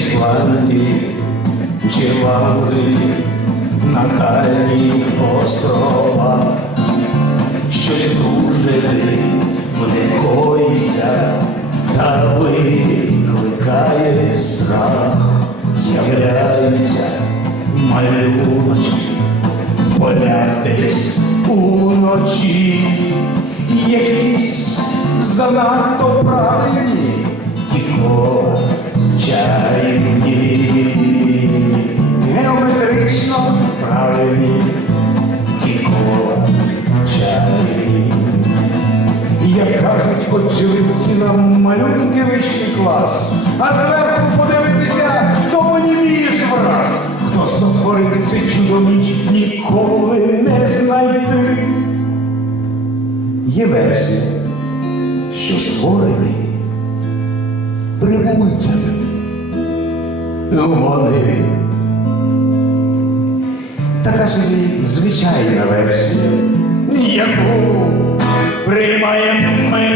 Ісландії чи Англії, на дальніх островах, щось дуже дивне коїться, та викликає страх, з'являються малюночки в полях десь уночі, якісь занадто правильні, тіко чарівні, геометрично правильні, тіко чарівні. Як кажуть очевидці на малюнки вищий клас, а зверху подивитися, то онімієш враз. Хто сотворив цей чудо ніч, ніколи не знайти. Є версія, що створений прибульцями. Вони така собі звичайна версія, яку приймаємо ми.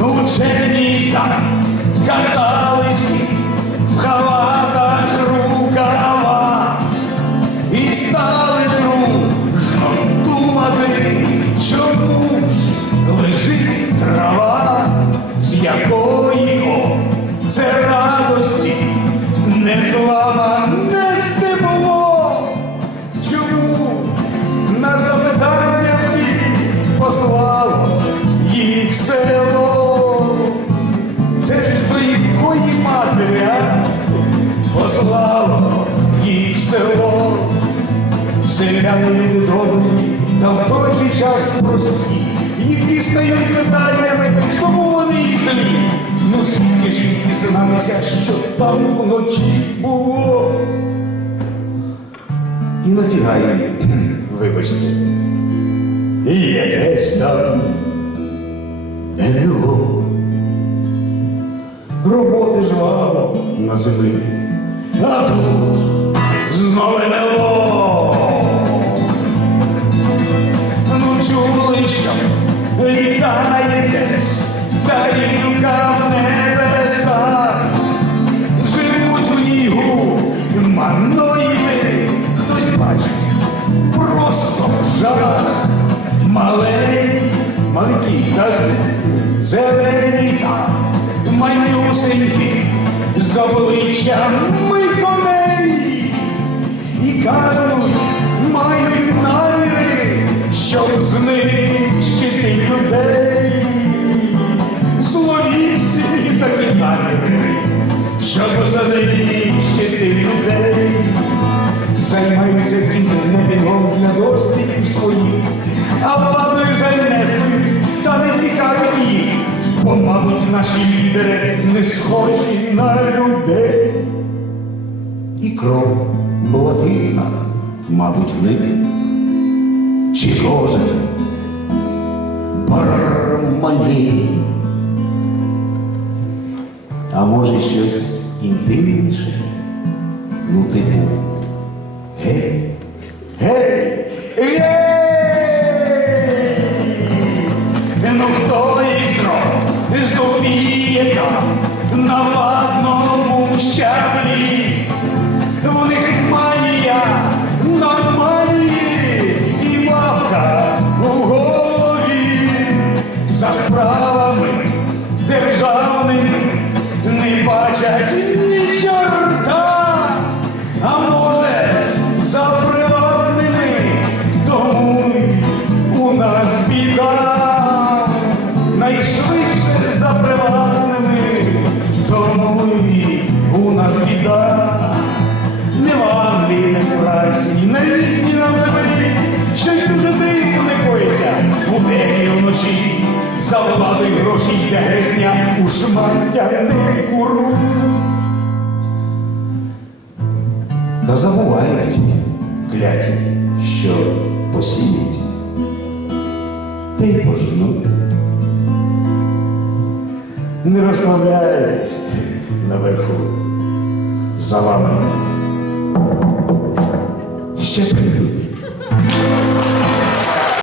Учені катали всі в халатах рукава і стали дружно думати, чому ж лежить трава, з якої це радості не злама, не стебло. Чому на запитання всі послало їх село? Це ж до якої матері, а? послало їх село. Селяни люди добрі, та в той же час прості. Їх дістають питаннями, тому вони там вночі було? І нафіга їм, вибачте, і якесь там НЛО. Роботи ж мало на землі, а тут знову НЛО. Ну чуличком літає десь, тарілка манюсенькі, з обличчями коней, і кажуть, мають наміри, щоб знищити людей. Зловісні такі наміри, щоб знищити бо, мабуть, наші лідери не схожі на людей. І кров блакитна, мабуть, в них, чи кожен бармані. А може щось інтимніше? Ну, типу, гей, гей, гей! Не вночі. Гроші йде гризня у шмаття не куру. Та забувають кляті, що посіють, та й пожнуть. Не розслабляйтесь наверху за вами. Ще прийдуть.